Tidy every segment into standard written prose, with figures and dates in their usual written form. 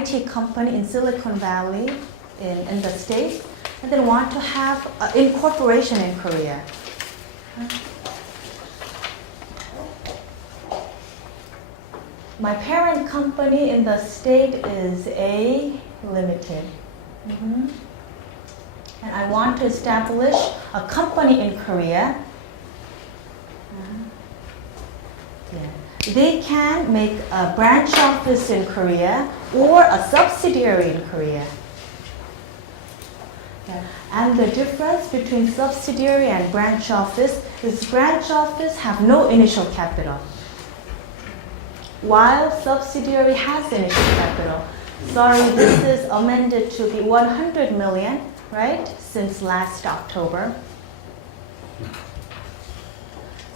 IT company in Silicon Valley in the States, and then want to have incorporation in Korea. My parent company in the state is A Limited. And I want to establish a company in Korea. They can make a branch office in Korea or a subsidiary in Korea. And the difference between subsidiary and branch office is branch office have no initial capital, while subsidiary has initial capital. Sorry, this is amended to the 100 million, right, since last October.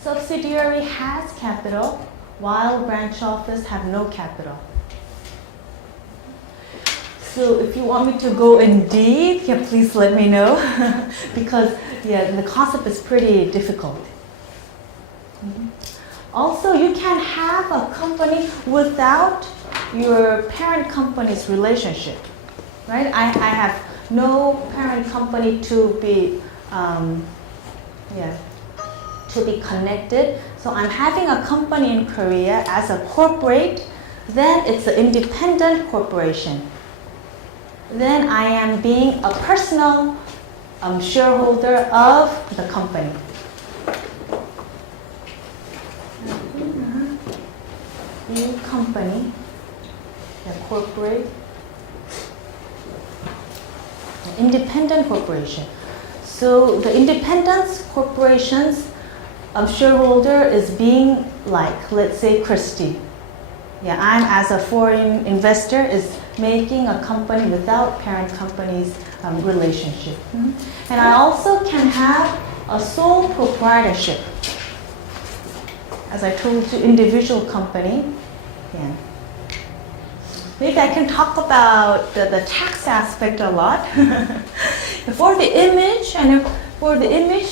Subsidiary has capital, while branch office have no capital. So if you want me to go in deep, please let me know, because the concept is pretty difficult. Also, you can have a company without your parent company's relationship, right? I have no parent company to be connected. So I'm having a company in Korea as a corporate, then it's an independent corporation. Then I am being a personal shareholder of the company. New company, corporate, independent corporation. So the independent corporation's shareholder is being like, let's say, Christie. I'm as a foreign investor is making a company without parent company's relationship. And I also can have a sole proprietorship. As I told you, individual company. Maybe I can talk about the tax aspect a lot. For the image,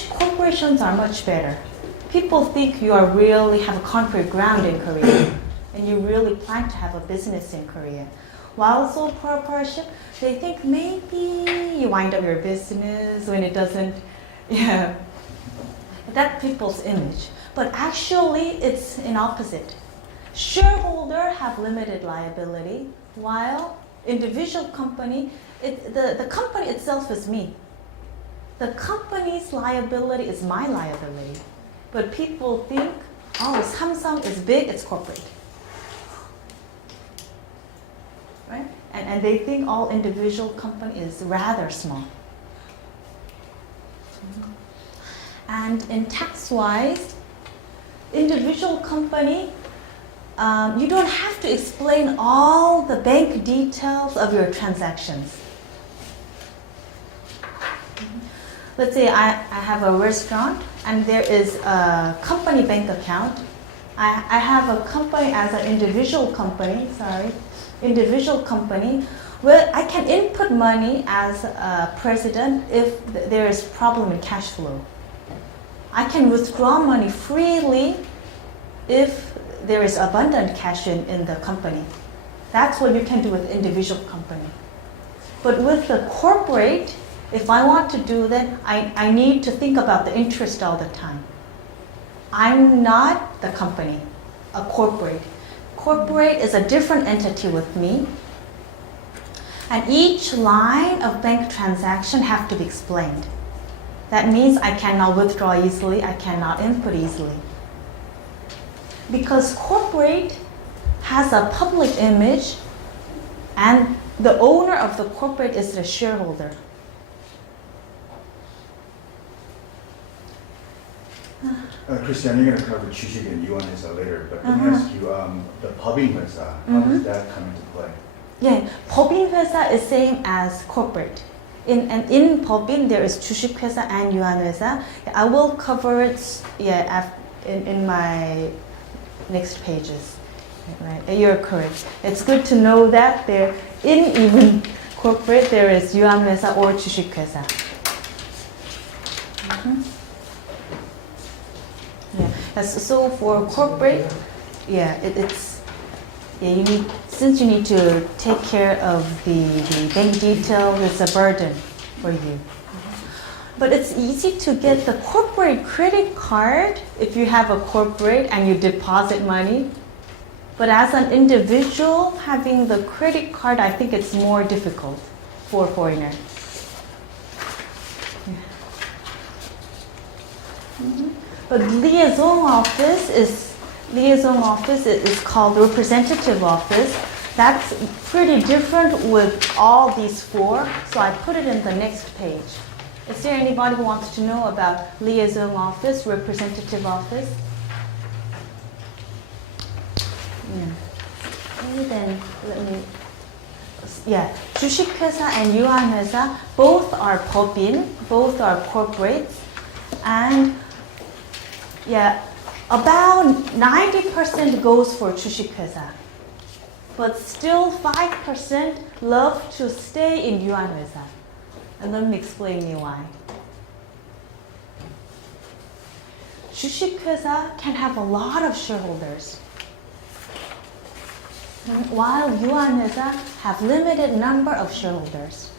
corporations are much better. People think you are really have a concrete ground in Korea, and you really plan to have a business in Korea. While sole proprietorship, they think maybe you wind up your business when it doesn't. That's people's image. But actually, it's an opposite. Shareholder have limited liability, while individual company, the company itself is me. The company's liability is my liability. But people think, oh, Samsung is big, it's corporate. Right? And they think all individual company is rather small. And in tax-wise, individual company, you don't have to explain all the bank details of your transactions. Let's say I have a restaurant and there is a company bank account. I have a company as an individual company, where I can input money as a president if there is problem in cash flow. I can withdraw money freely if there is abundant cash in the company. That's what you can do with individual company. But with the corporate, if I want to do that, I need to think about the interest all the time. I'm not the company, a corporate. Corporate is a different entity with me. And each line of bank transaction have to be explained. That means I cannot withdraw easily, I cannot input easily. Because corporate has a public image and the owner of the corporate is the shareholder. Christian, you're going to cover 주식 and 유한회사 later, but let me ask you, the 법인회사, how does that come into play? 법인회사 is same as corporate. In 법인 there is 주식회사 and 유한회사. I will cover it in my next pages. Right, you're correct. It's good to know that there in even corporate there is 유한회사 or 주식회사. So for corporate, it's Yeah, since you need to take care of the bank detail, it's a burden for you. But it's easy to get the corporate credit card if you have a corporate and you deposit money. But as an individual, having the credit card, I think it's more difficult for foreigners. Yeah. But liaison office is called representative office. That's pretty different with all these four, so I put it in the next page. Is there anybody who wants to know about liaison office, representative office? Okay, then 주식회사 and 유한회사 both are 법인, both are corporates, and about 90% goes for 주식회사, but still 5% love to stay in 유한회사. And let me explain you why. 주식회사 can have a lot of shareholders, while 유한회사 have limited number of shareholders.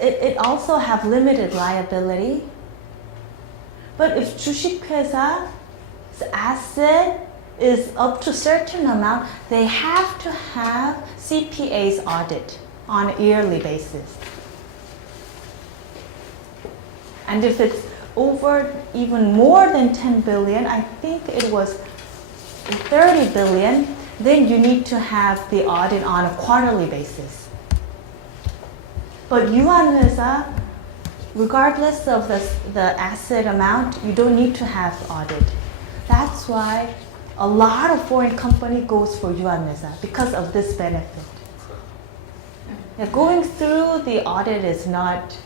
It also have limited liability. But if 주식회사's asset is up to a certain amount, they have to have CPA's audit on a yearly basis. And if it's over even more than 10 billion, I think it was 30 billion, then you need to have the audit on a quarterly basis. But 유한회사, regardless of the asset amount, you don't need to have audit. That's why a lot of foreign company goes for 유한회사 because of this benefit. Yeah, going through the audit is not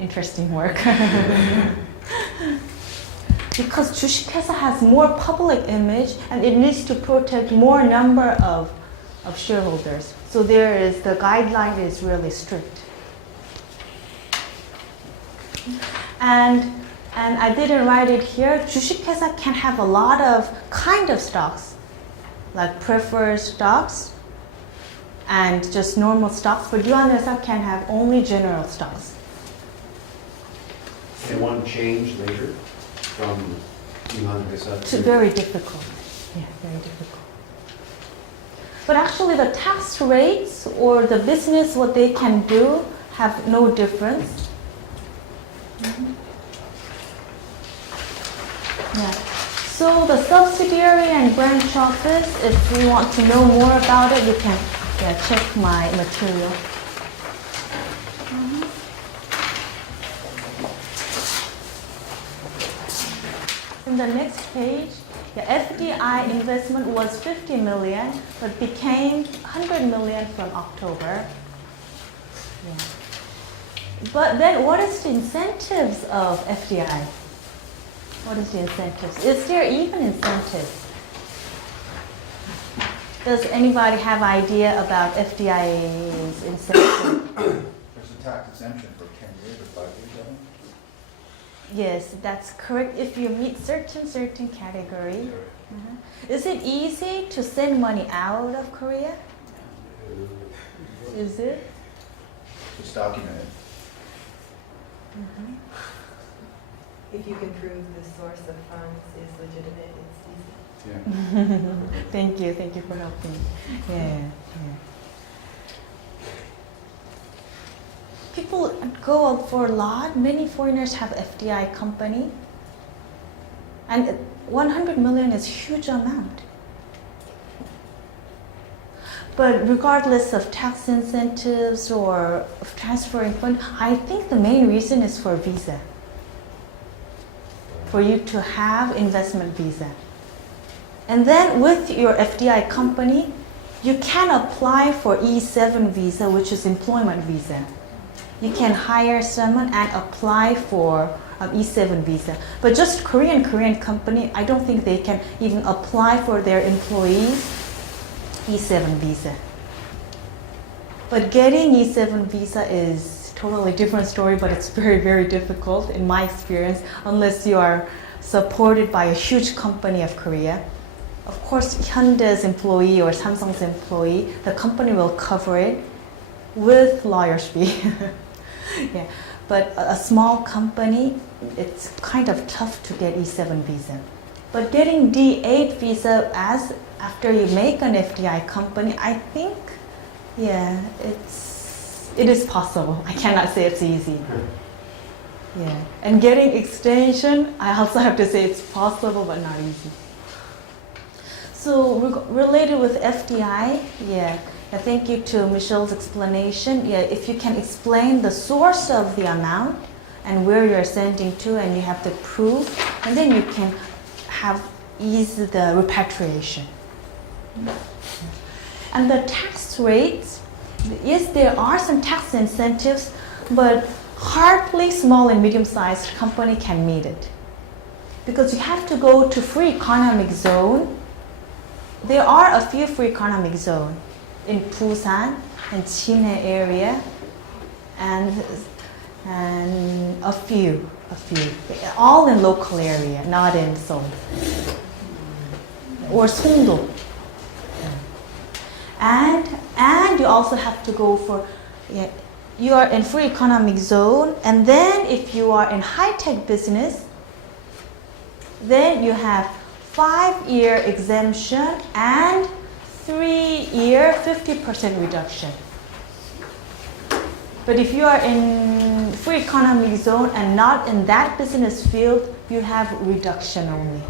interesting work. Because 주식회사 has more public image and it needs to protect more number of shareholders. So the guideline is really strict. And I didn't write it here. 주식회사 can have a lot of kind of stocks, like preferred stocks and just normal stocks. But 유한회사 can have only general stocks. And one change later from 유한회사 It's very difficult. Yeah, very difficult. But actually, the tax rates or the business, what they can do, have no difference. Yeah. So the subsidiary and branch office, if you want to know more about it, you can check my material. In the next page, the FDI investment was 50 million, but became 100 million from October. Yeah. But then what is the incentives of FDI? What is the incentives? Is there even incentives? Does anybody have idea about FDI's incentive? There's a tax exemption for 10 years or 5 years, I think. Yes, that's correct. If you meet certain category. Is it easy to send money out of Korea? Is it? It's documented. If you can prove the source of funds is legitimate, it's easy. Yeah. Thank you for helping. Yeah. People go out for a lot. Many foreigners have FDI company. And 100 million is a huge amount. But regardless of tax incentives or of transferring funds, I think the main reason is for visa. For you to have investment visa. And then with your FDI company, you can apply for E7 visa, which is employment visa. You can hire someone and apply for E7 visa. But just Korean company, I don't think they can even apply for their employees E7 visa. But getting E7 visa is totally different story, but it's very, very difficult in my experience, unless you are supported by a huge company of Korea. Of course, Hyundai's employee or Samsung's employee, the company will cover it with lawyer's fee. Yeah. But a small company, it's kind of tough to get E7 visa. But getting D8 visa after you make an FDI company, I think, yeah, it is possible. I cannot say it's easy. Yeah. And getting extension, I also have to say it's possible but not easy. So related with FDI, yeah, thank you to Michelle's explanation. Yeah, if you can explain the source of the amount and where you're sending to, and you have the proof, and then you can ease the repatriation. And the tax rates, yes, there are some tax incentives, but hardly small and medium-sized company can meet it. Because you have to go to free economic zone. There are a few free economic zones in Busan and Chine area, and a few, all in local area, not in Seoul or Songdo. And you also have to go for, you are in free economic zone, and then if you are in high-tech business, then you have 5-year exemption and 3-year 50% reduction. But if you are in free economic zone and not in that business field, you have reduction only.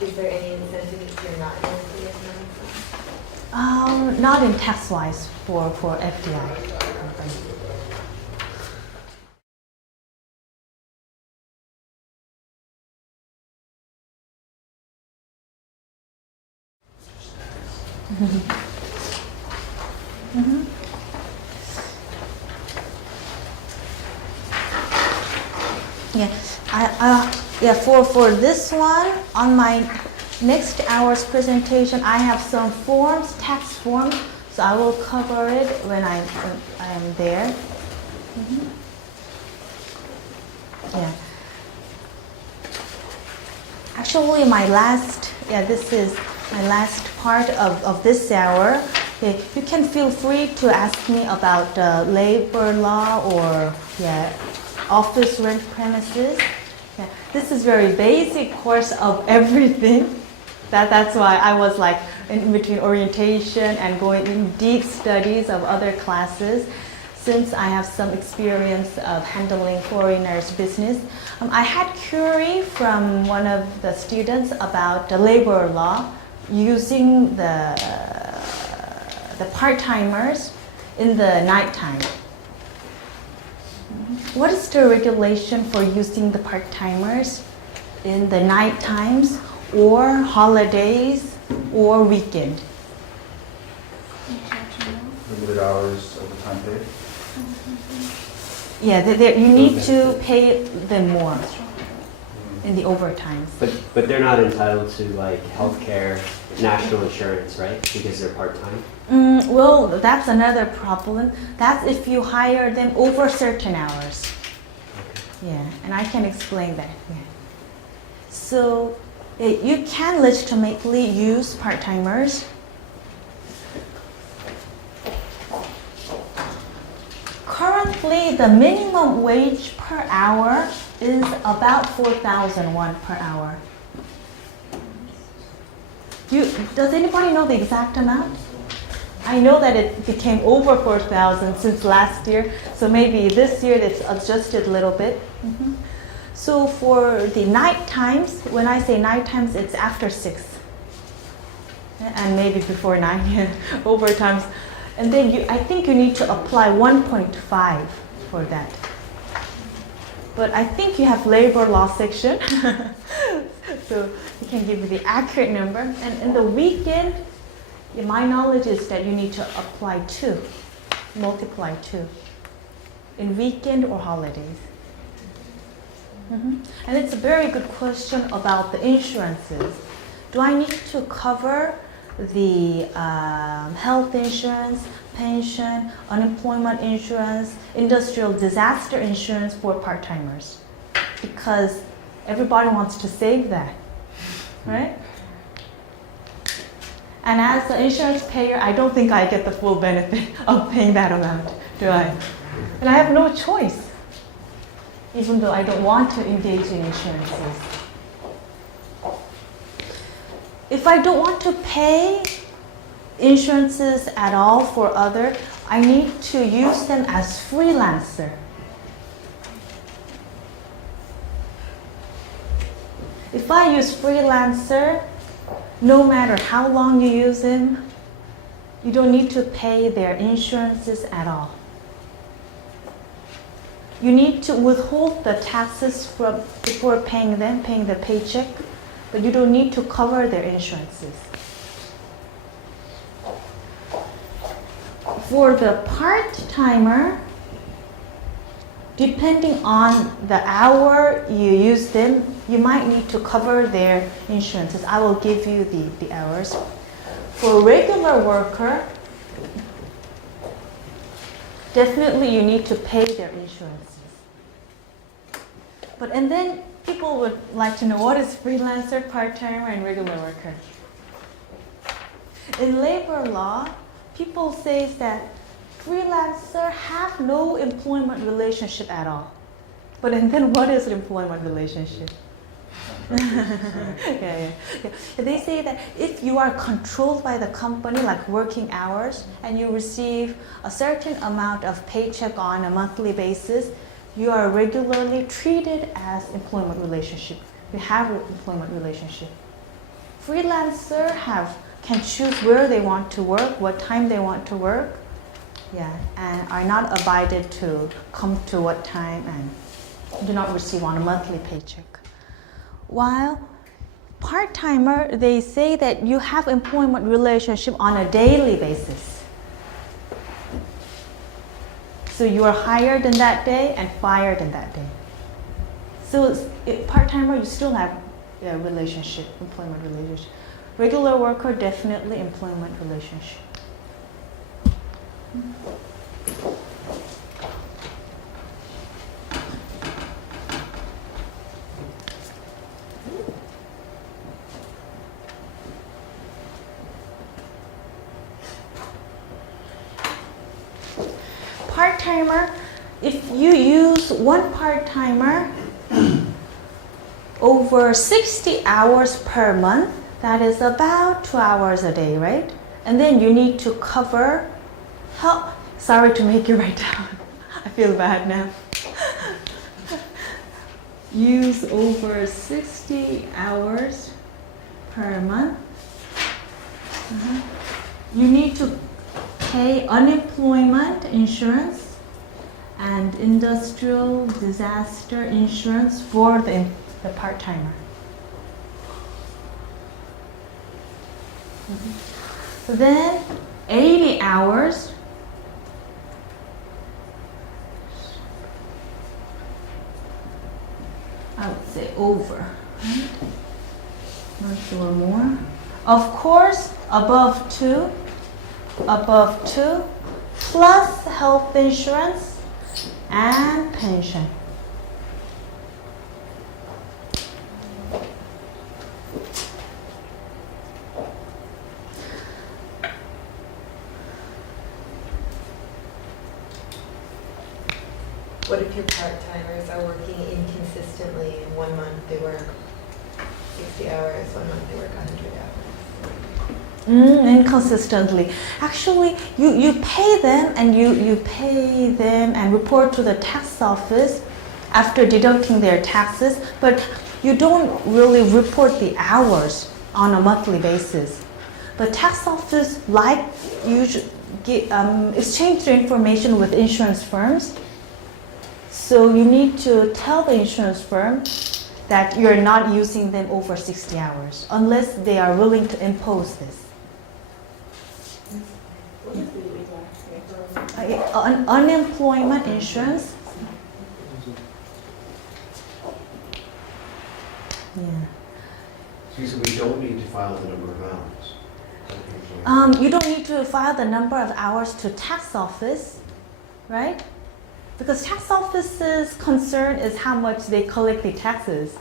Is there any incentive if you're not in the economic zone? Not in tax-wise for FDI company. Mm-hmm. Yeah, for this one, on my next hour's presentation, I have some forms, tax forms, so I will cover it when I am there. Mm-hmm. Yeah. Actually, this is my last part of this hour. Okay, you can feel free to ask me about labor law or office rent premises. Yeah, this is very basic course of everything. That's why I was like in between orientation and going in deep studies of other classes. Since I have some experience of handling foreigners' business, I had query from one of the students about the labor law using the part-timers in the nighttime. What is the regulation for using the part-timers in the night times or holidays or weekend? Limited hours of the time paid. Yeah, you need to pay them more in the overtimes. But they're not entitled to like healthcare, national insurance, right? Because they're part-time? Well, that's another problem. That's if you hire them over certain hours. Okay. Yeah, and I can explain that. Yeah. So you can legitimately use part-timers. Currently, the minimum wage per hour is about 4,001 per hour. Does anybody know the exact amount? I know that it became over 4,000 since last year, so maybe this year it's adjusted a little bit. Mm-hmm. So for the night times, when I say night times, it's after 6 and maybe before 9 overtimes. And then I think you need to apply 1.5 for that. But I think you have labor law section, so you can give you the accurate number. And in the weekend, my knowledge is that you need to apply 2, multiply 2, in weekend or holidays. Mm-hmm. And it's a very good question about the insurances. Do I need to cover the health insurance, pension, unemployment insurance, industrial disaster insurance for part-timers. Because everybody wants to save that, right? And as the insurance payer, I don't think I get the full benefit of paying that amount, do I? And I have no choice, even though I don't want to engage in insurances. If I don't want to pay insurances at all for other, I need to use them as freelancer. If I use freelancer, no matter how long you use them, you don't need to pay their insurances at all. You need to withhold the taxes before paying them, paying the paycheck, but you don't need to cover their insurances. For the part-timer, depending on the hour you use them, you might need to cover their insurances. I will give you the hours. For regular worker, definitely you need to pay their insurances. And then people would like to know, what is freelancer, part-timer, and regular worker? In labor law, people say that freelancer have no employment relationship at all. And then what is an employment relationship? Yeah. They say that if you are controlled by the company, like working hours, and you receive a certain amount of paycheck on a monthly basis, you are regularly treated as employment relationship. You have an employment relationship. Freelancer can choose where they want to work, what time they want to work, and are not abided to come to what time and do not receive on a monthly paycheck. While part-timer, they say that you have employment relationship on a daily basis. So you are hired in that day and fired in that day. So part-timer, you still have a relationship, employment relationship. Regular worker, definitely employment relationship. Part-timer, if you use one part-timer over 60 hours per month, that is about 2 hours a day, right? And then you need to cover help. Sorry to make you write down. I feel bad now. Use over 60 hours per month. You need to pay unemployment insurance and industrial disaster insurance for the part-timer. So then 80 hours, I would say over, right? Not sure more. Of course, above two, plus health insurance and pension. What if your part-timers are working inconsistently? In 1 month they work 60 hours, 1 month they work 100 hours? Inconsistently. Actually, you pay them and report to the tax office after deducting their taxes, but you don't really report the hours on a monthly basis. The tax office exchange their information with insurance firms. So you need to tell the insurance firm that you're not using them over 60 hours unless they are willing to impose this. Unemployment insurance. So we don't need to file the number of hours. You don't need to file the number of hours to tax office, right? Because tax office's concern is how much they collect the taxes,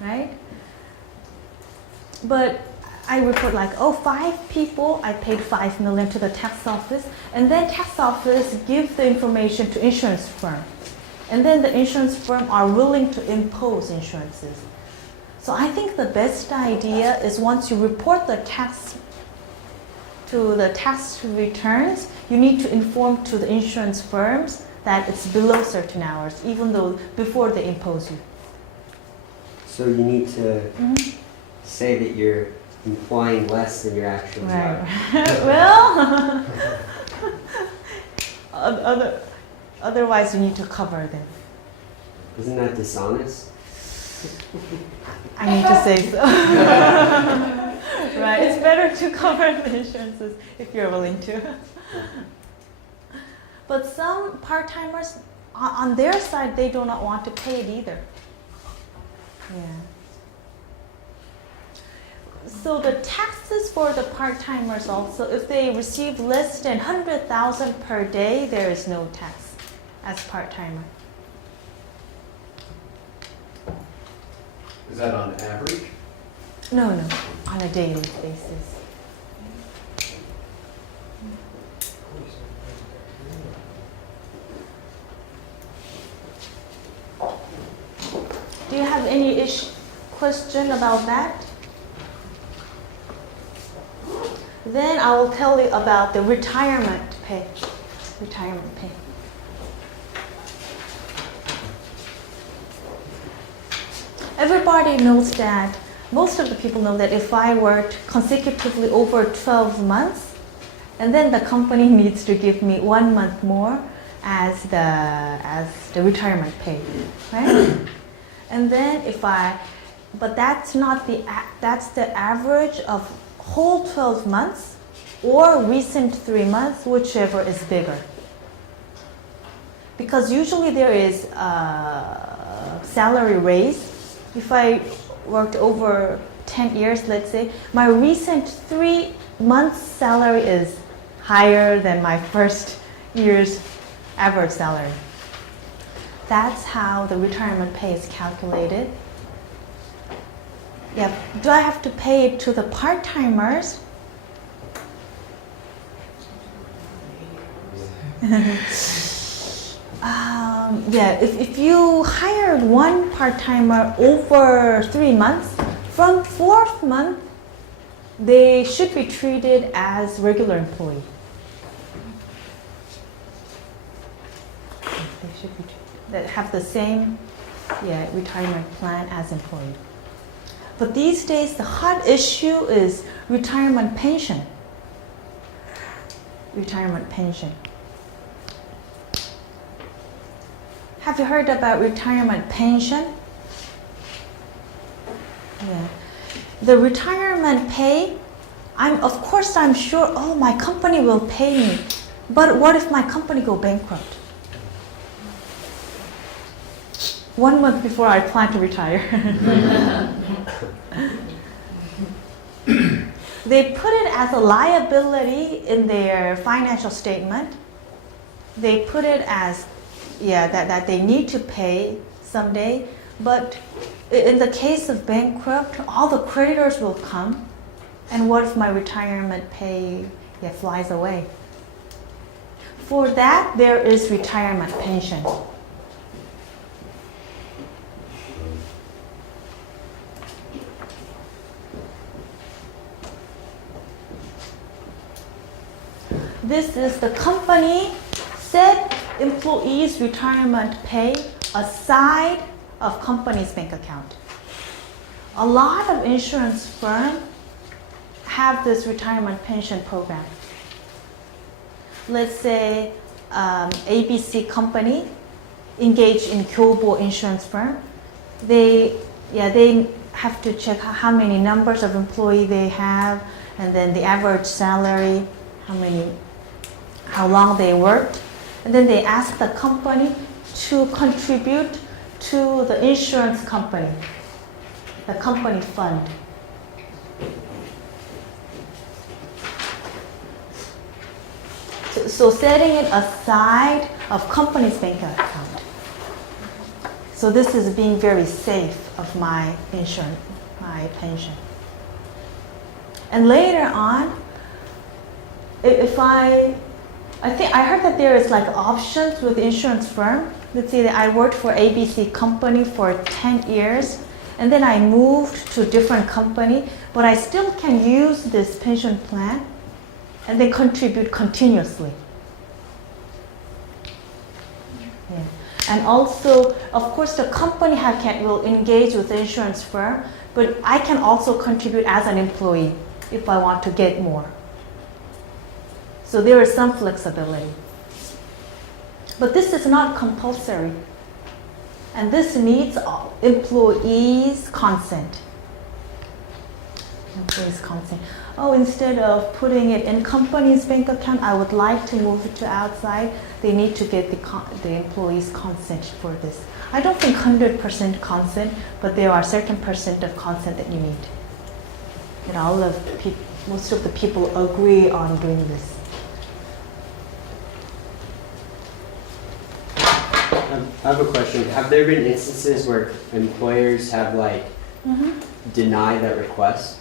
right? But I report like, oh, 5 people, I paid 5 million to the tax office, and then tax office give the information to insurance firm. And then the insurance firm are willing to impose insurances. So I think the best idea is once you report the tax to the tax returns, you need to inform to the insurance firms that it's below certain hours, even though before they impose you. So you need to say that you're implying less than you're actually are. Well, otherwise you need to cover them. Isn't that dishonest? I need to say so. Right, it's better to cover the insurances if you're willing to. But some part-timers, on their side, they do not want to pay it either. Yeah. So the taxes for the part-timers also, if they receive less than 100,000 per day, there is no tax as part-timer. Is that on average? No, on a daily basis. Do you have any question about that? Then I will tell you about the retirement pay. Retirement pay. Everybody knows that, most of the people know that if I worked consecutively over 12 months, and then the company needs to give me 1 month more as the retirement pay, right? And then but that's the average of whole 12 months or recent 3 months, whichever is bigger. Because usually there is a salary raise. If I worked over 10 years, let's say, my recent 3 months salary is higher than my first year's average salary. That's how the retirement pay is calculated. Yeah, do I have to pay it to the part-timers? Yeah, if you hired one part-timer over 3 months, from 4th month, they should be treated as regular employee. They should be that have the same retirement plan as employee. But these days, the hot issue is retirement pension. Retirement pension. Have you heard about retirement pension? Yeah. The retirement pay, of course I'm sure, oh, my company will pay me. But what if my company go bankrupt? 1 month before I plan to retire. They put it as a liability in their financial statement. They put it as, that they need to pay someday. But in the case of bankrupt, all the creditors will come. And what if my retirement pay flies away? For that, there is retirement pension. This is the company set employees' retirement pay aside of company's bank account. A lot of insurance firms have this retirement pension program. Let's say ABC company engaged in Kyobo insurance firm. They have to check how many numbers of employee they have, and then the average salary, how long they worked, and then they ask the company to contribute to the insurance company, the company fund. So setting it aside of company's bank account. So this is being very safe of my insurance, my pension. And later on, if I think I heard that there is like options with insurance firm. Let's say that I worked for ABC company for 10 years, and then I moved to a different company, but I still can use this pension plan and then contribute continuously. Yeah. And also, of course, the company will engage with the insurance firm, but I can also contribute as an employee if I want to get more. So there is some flexibility. But this is not compulsory. And this needs employees' consent. Employees' consent. Oh, instead of putting it in company's bank account, I would like to move it to outside. They need to get the employees' consent for this. I don't think 100% consent, but there are certain percent of consent that you need. And most of the people agree on doing this. I have a question. Have there been instances where employers have denied that request?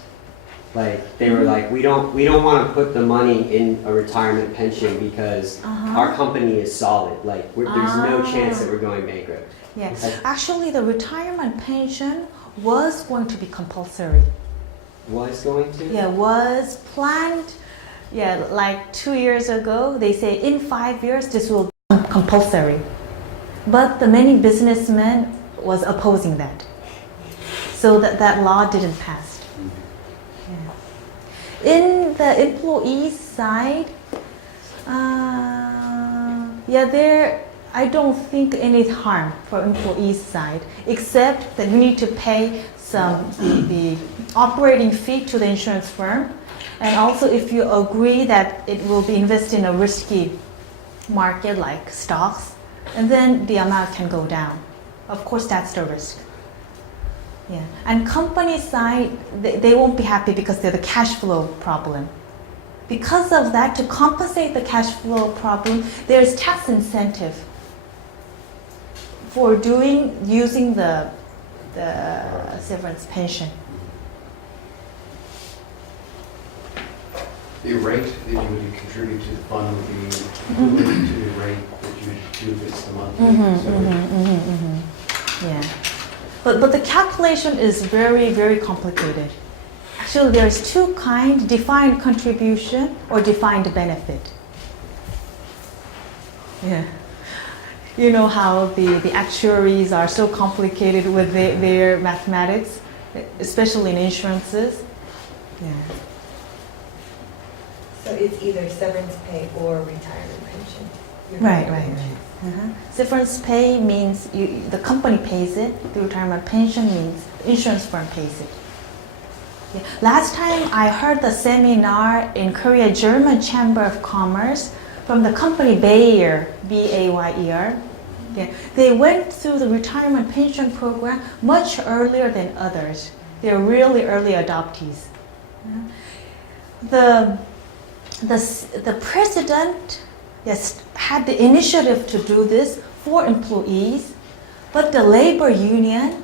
Like they were like, we don't want to put the money in a retirement pension because our company is solid. Like there's no chance that we're going bankrupt. Yes, actually, the retirement pension was going to be compulsory. Was going to? Yeah, was planned. Yeah, like 2 years ago, they say in 5 years this will be compulsory. But the many businessmen was opposing that. So that law didn't pass. Yeah. In the employees side, I don't think any harm for employees side, except that you need to pay the operating fee to the insurance firm. And also if you agree that it will be invested in a risky market like stocks, and then the amount can go down. Of course, that's the risk. Yeah. And company side, they won't be happy because they're the cash flow problem. Because of that, to compensate the cash flow problem, there's tax incentive for using the severance pension. The rate that you would contribute to the fund would be equivalent to the rate that you would do if it's the monthly. Yeah. But the calculation is very, very complicated. Actually, there's two kinds, defined contribution or defined benefit. Yeah. You know how the actuaries are so complicated with their mathematics, especially in insurances. Yeah. So it's either severance pay or retirement pension. Right. Severance pay means the company pays it. The retirement pension means the insurance firm pays it. Yeah. Last time I heard the seminar in Korea German Chamber of Commerce from the company Bayer, B-A-Y-E-R. Yeah. They went through the retirement pension program much earlier than others. They're really early adoptees. Yeah. The president had the initiative to do this for employees, but the labor union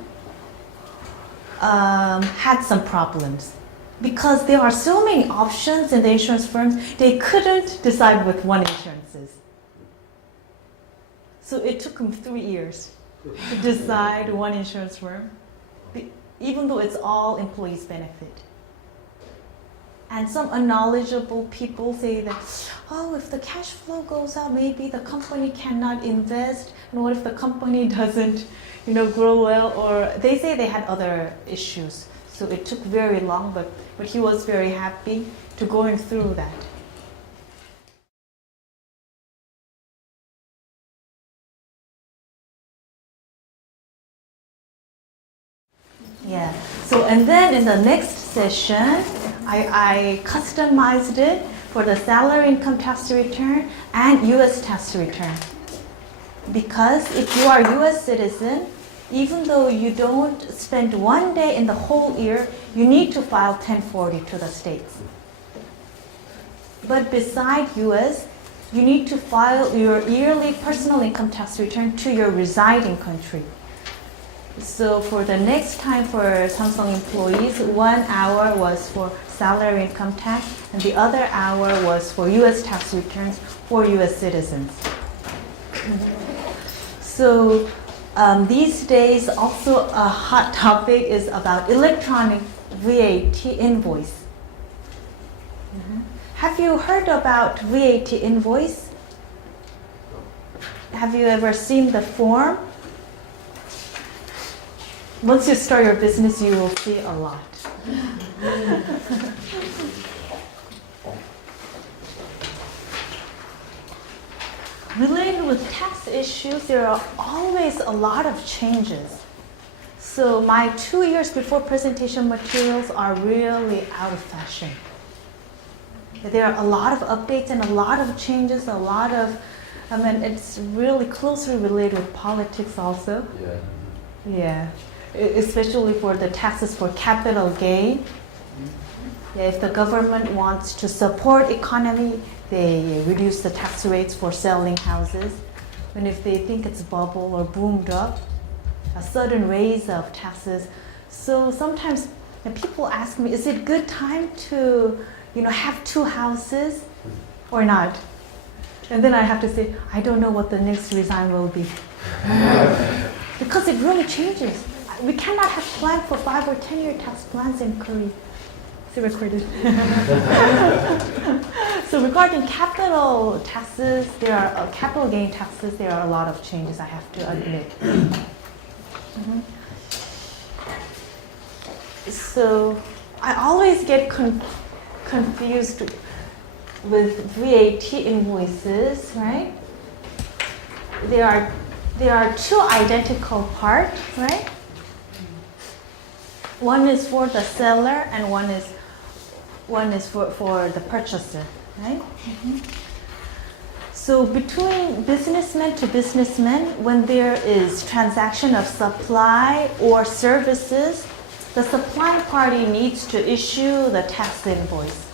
had some problems because there are so many options in the insurance firms, they couldn't decide with one insurances. So it took them 3 years to decide one insurance firm, even though it's all employees' benefit. And some unknowledgeable people say that, oh, if the cash flow goes out, maybe the company cannot invest. And what if the company doesn't, grow well? Or they say they had other issues. So it took very long, but he was very happy to going through that. Yeah. So and then in the next session, I customized it for the salary income tax return and U.S. tax return. Because if you are a U.S. citizen, even though you don't spend 1 day in the whole year, you need to file 1040 to the states. But beside U.S., you need to file your yearly personal income tax return to your residing country. So for the next time for Samsung employees, 1 hour was for salary income tax, and the other hour was for U.S. tax returns for U.S. citizens. So these days, also a hot topic is about electronic VAT invoice. Have you heard about VAT invoice? Have you ever seen the form? Once you start your business, you will see a lot. Related with tax issues, there are always a lot of changes. So my 2 years before presentation materials are really out of fashion. There are a lot of updates and a lot of changes, it's really closely related with politics also. Yeah, especially for the taxes for capital gain. Yeah, if the government wants to support economy, they reduce the tax rates for selling houses. And if they think it's bubble or boomed up, a sudden raise of taxes. So sometimes people ask me, is it good time to have 2 houses or not? And then I have to say, I don't know what the next design will be. Because it really changes. We cannot have planned for 5 or 10-year tax plans in Korea. Is it recorded? So regarding capital taxes, there are capital gain taxes, there are a lot of changes, I have to admit. So I always get confused with VAT invoices, right? There are 2 identical parts, right? One is for the seller and one is for the purchaser, right? So between businessman to businessman, when there is transaction of supply or services, the supplying party needs to issue the tax invoice.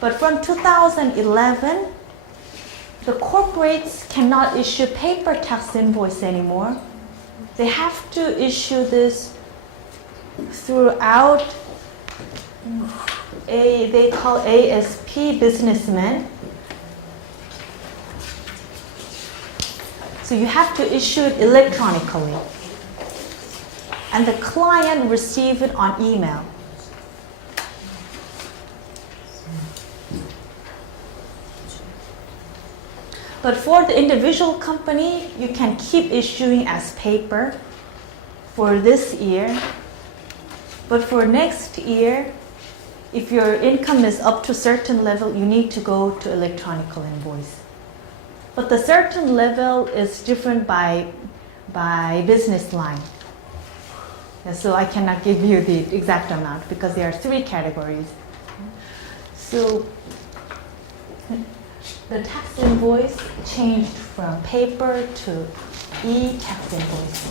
But from 2011, the corporates cannot issue paper tax invoice anymore. They have to issue this throughout they call ASP businessmen. So you have to issue it electronically. And the client receive it on email. But for the individual company, you can keep issuing as paper for this year. But for next year, if your income is up to a certain level, you need to go to electronical invoice. But the certain level is different by business line. And so I cannot give you the exact amount because there are 3 categories. So the tax invoice changed from paper to e-tax invoice.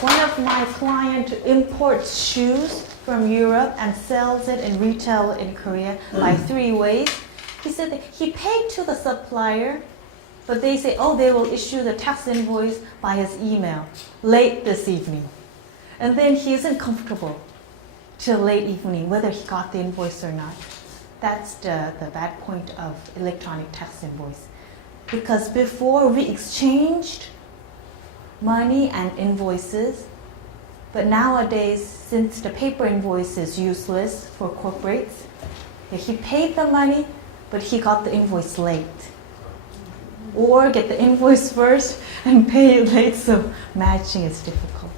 One of my clients imports shoes from Europe and sells it in retail in Korea by 3 ways. He said that he paid to the supplier, but they say, they will issue the tax invoice by his email late this evening. And then he isn't comfortable till late evening whether he got the invoice or not. That's the bad point of electronic tax invoice. Because before we exchanged money and invoices, but nowadays, since the paper invoice is useless for corporates, he paid the money, but he got the invoice late. Or get the invoice first and pay it late, so matching is difficult.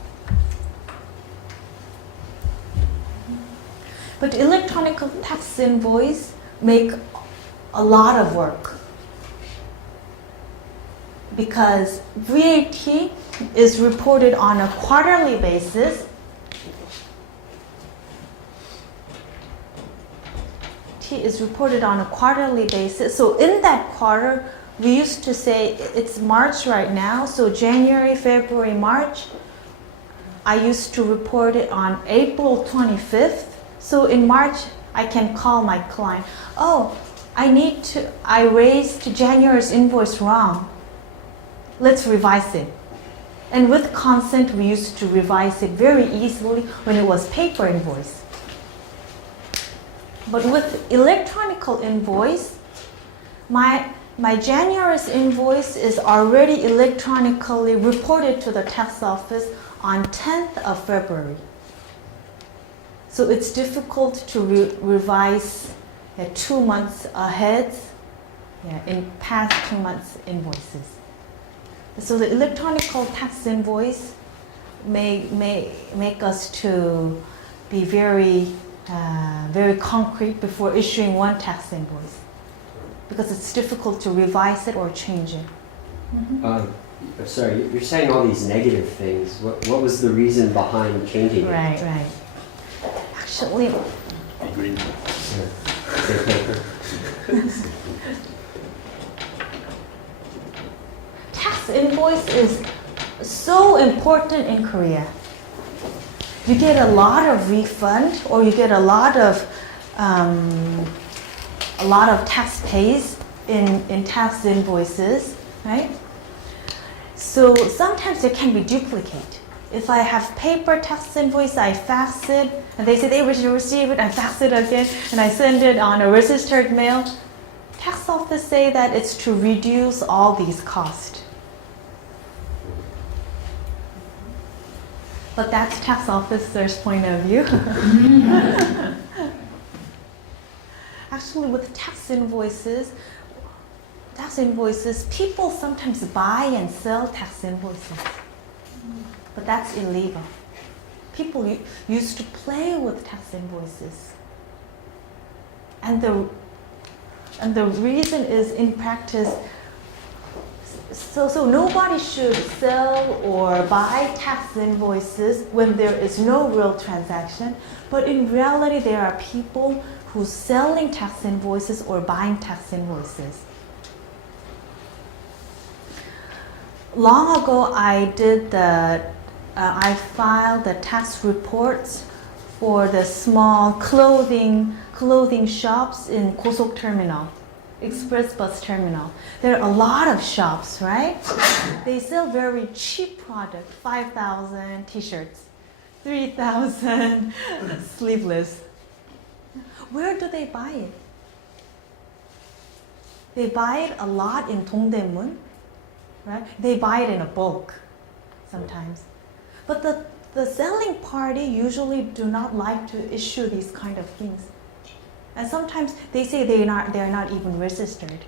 But electronic tax invoice make a lot of work because VAT is reported on a quarterly basis. So in that quarter, we used to say it's March right now, so January, February, March. I used to report it on April 25th. So in March, I can call my client, oh, I raised January's invoice wrong. Let's revise it. And with consent, we used to revise it very easily when it was paper invoice. But with electronic invoice, my January's invoice is already electronically reported to the tax office on 10th of February. So it's difficult to revise 2 months ahead in past 2 months invoices. So the electronic tax invoice may make us to be very concrete before issuing one tax invoice, because it's difficult to revise it or change it. Sorry, you're saying all these negative things. What was the reason behind changing it? Right. Actually, Green. Say paper. tax invoice is so important in Korea. You get a lot of refund, or you get a lot of tax pays in tax invoices, right? So sometimes there can be duplicate. If I have paper tax invoice, I fax it, and they say they receive it, I fax it again, and I send it on a registered mail. Tax office say that it's to reduce all these costs. But that's tax officer's point of view. Actually, with tax invoices, people sometimes buy and sell tax invoices. But that's illegal. People used to play with tax invoices. And the reason is, in practice, so nobody should sell or buy tax invoices when there is no real transaction. But in reality, there are people who's selling tax invoices or buying tax invoices. Long ago, I filed the tax reports for the small clothing shops in Gosok Terminal, Express Bus Terminal. There are a lot of shops, right? They sell very cheap product, 5,000 t-shirts, 3,000 sleeveless. Where do they buy it? They buy it a lot in Dongdaemun, right? They buy it in a bulk sometimes. But the selling party usually do not like to issue these kind of things. And sometimes they say they are not even registered.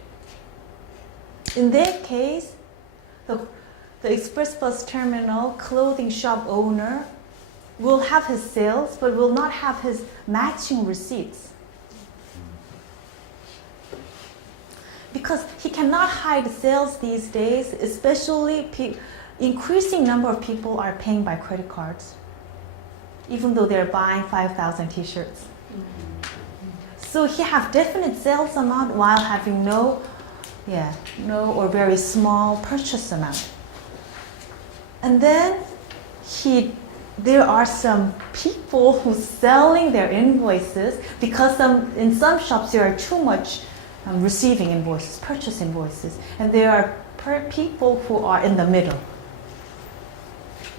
In that case, the Express Bus Terminal clothing shop owner will have his sales, but will not have his matching receipts. Because he cannot hide sales these days, especially increasing number of people are paying by credit cards, even though they're buying 5,000 t-shirts. So he have definite sales amount while having no or very small purchase amount. And then there are some people who selling their invoices because in some shops there are too much receiving invoices, purchase invoices, and there are people who are in the middle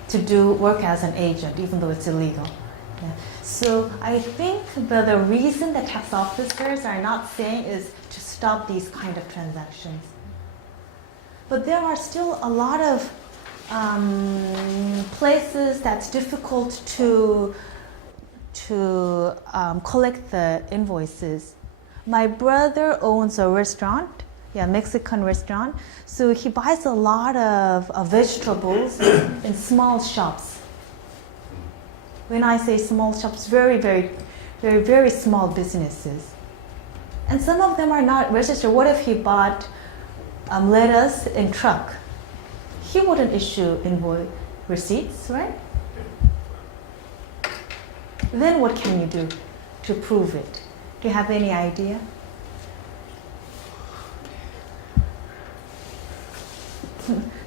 to work as an agent, even though it's illegal. Yeah. So I think the reason that tax officers are not saying is to stop these kind of transactions. But there are still a lot of places that's difficult to collect the invoices. My brother owns a restaurant, Mexican restaurant. So he buys a lot of vegetables in small shops. When I say small shops, very, very, very, very small businesses. And some of them are not registered. What if he bought lettuce in truck? He wouldn't issue invoice receipts, right? Then what can you do to prove it? Do you have any idea?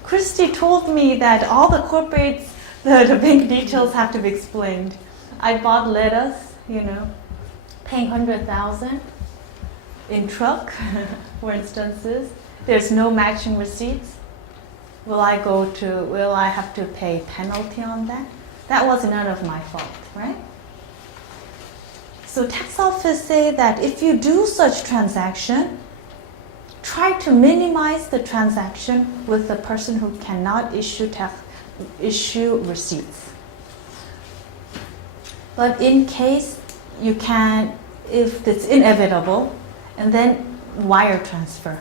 Christy told me that all the corporates, the bank details have to be explained. I bought lettuce, paying 100,000 in truck, for instances, there's no matching receipts. Will I have to pay penalty on that? That was none of my fault, right? So tax office say that if you do such transaction, try to minimize the transaction with the person who cannot issue receipts. But in case you can, if it's inevitable, and then wire transfer.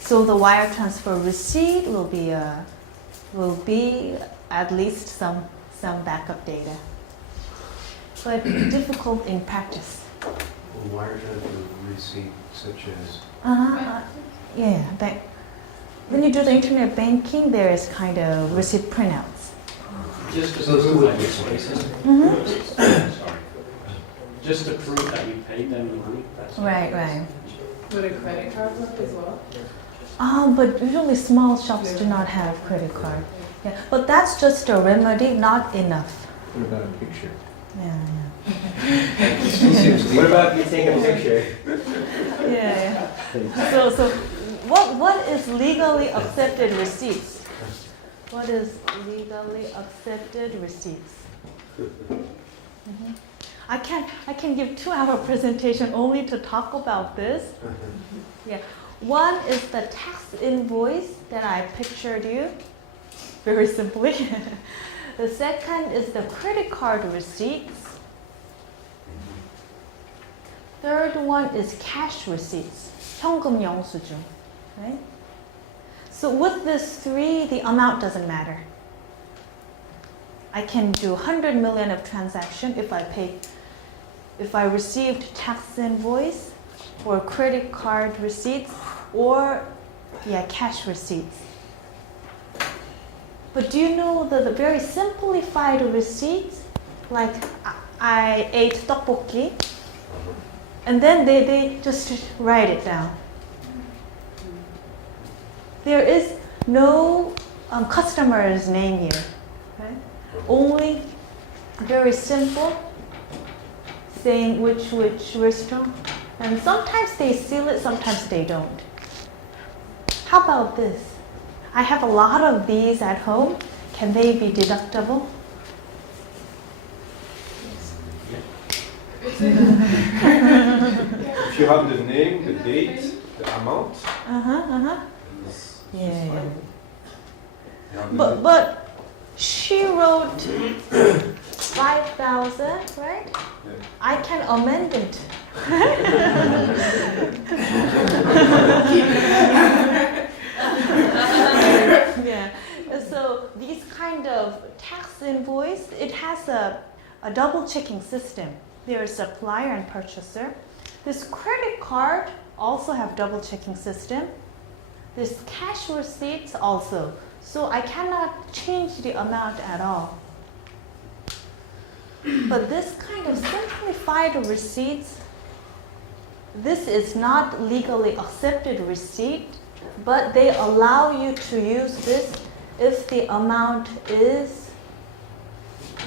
So the wire transfer receipt will be at least some backup data. But difficult in practice. Wire transfer receipt such as, Yeah, when you do the internet banking, there is kind of receipt printouts. Just to So it's prove like that this you way. sorry. Just to prove that you paid them the money. That's what Right, it is. right. Would a credit card work as well? But usually small shops do not have credit card. Yeah, but that's just a remedy, not enough. What about a picture? Yeah, What about if you take a picture? yeah. So what is legally accepted receipts? What is legally accepted receipts? I can give 2-hour presentation only to talk about this. Yeah. One is the tax invoice that I pictured you, very simply. The second is the credit card receipts. Third one is cash receipts, 현금 영수증, right? So with this three, the amount doesn't matter. I can do 100 million of transaction if I received tax invoice or credit card receipts or cash receipts. But do you know the very simplified receipts? Like I ate tteokbokki and then they just write it down. There is no customer's name here, right? Only very simple, saying which restaurant. And sometimes they seal it, sometimes they don't. How about this? I have a lot of these at home. Can they be deductible? If you have the name, the date, the amount, it's Yeah. fine. But she wrote 5,000, right? Yeah. I can amend it. Yeah. So these kind of tax invoice, it has a double checking system. There is supplier and purchaser. This credit card also have double checking system. This cash receipts also. So I cannot change the amount at all. But this kind of simplified receipts, this is not legally accepted receipt, but they allow you to use this if the amount is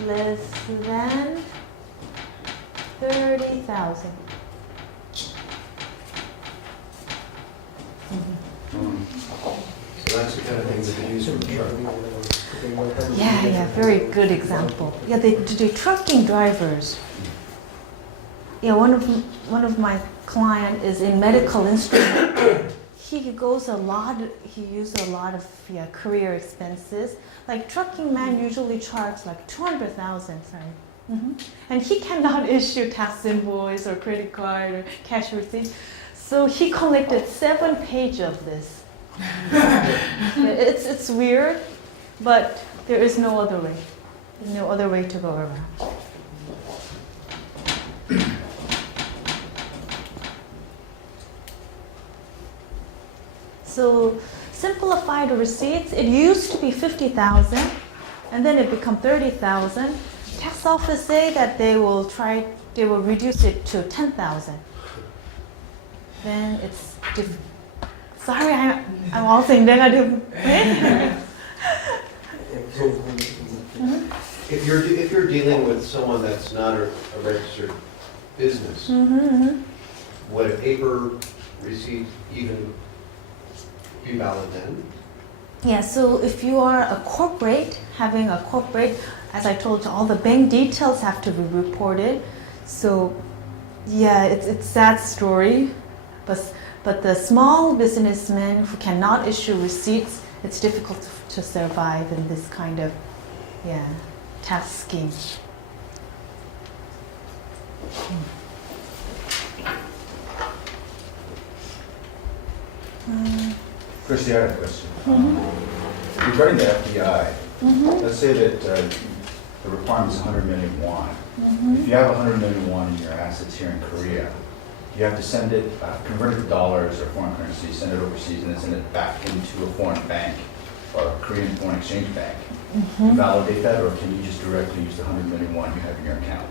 less than 30,000. So that's the kind of thing that they use for the truck. Yeah, very good example. Yeah, the trucking drivers. Yeah, one of my client is in medical instrument. He uses a lot of career expenses. Like trucking man usually charge like 200,000, sorry. And he cannot issue tax invoice or credit card or cash receipt. So he collected 7 pages of this. It's weird, but there is no other way. There's no other way to go around. So simplified receipts, it used to be 50,000 and then it become 30,000. Tax office say that they will reduce it to 10,000. Then it's sorry, I'm all saying negative. If you're dealing with someone that's not a registered business, would a paper receipt even be valid then? Yeah, so if you are a corporate, having a corporate, as I told you, all the bank details have to be reported. So yeah, it's sad story. But the small businessmen who cannot issue receipts, it's difficult to survive in this kind of tax scheme. Christy, I had a question. Regarding the FDI, let's say that the requirement is 100 million won. If you have 100 million won in your assets here in Korea, you have to send it, convert it to dollars or foreign currency, send it overseas, and then send it back into a foreign bank or a Korean foreign exchange bank. You validate that, or can you just directly use the 100 million won you have in your account?